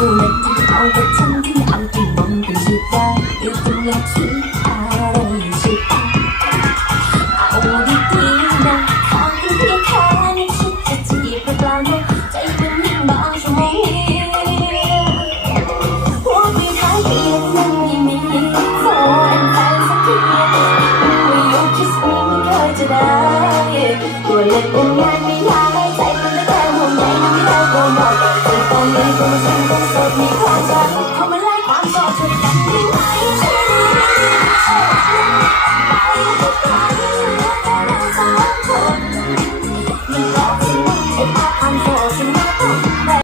ดูแลที่เอาแต่ฉันที่เอาแต่มองเป็นสุดได้อยู่ตรงและคิดอะไรสุดตาเอาดีๆนะฟังเพียงแค่นี้คิดจะจีบหรือเปล่านะใจมันยิ่งบางชั่วโมง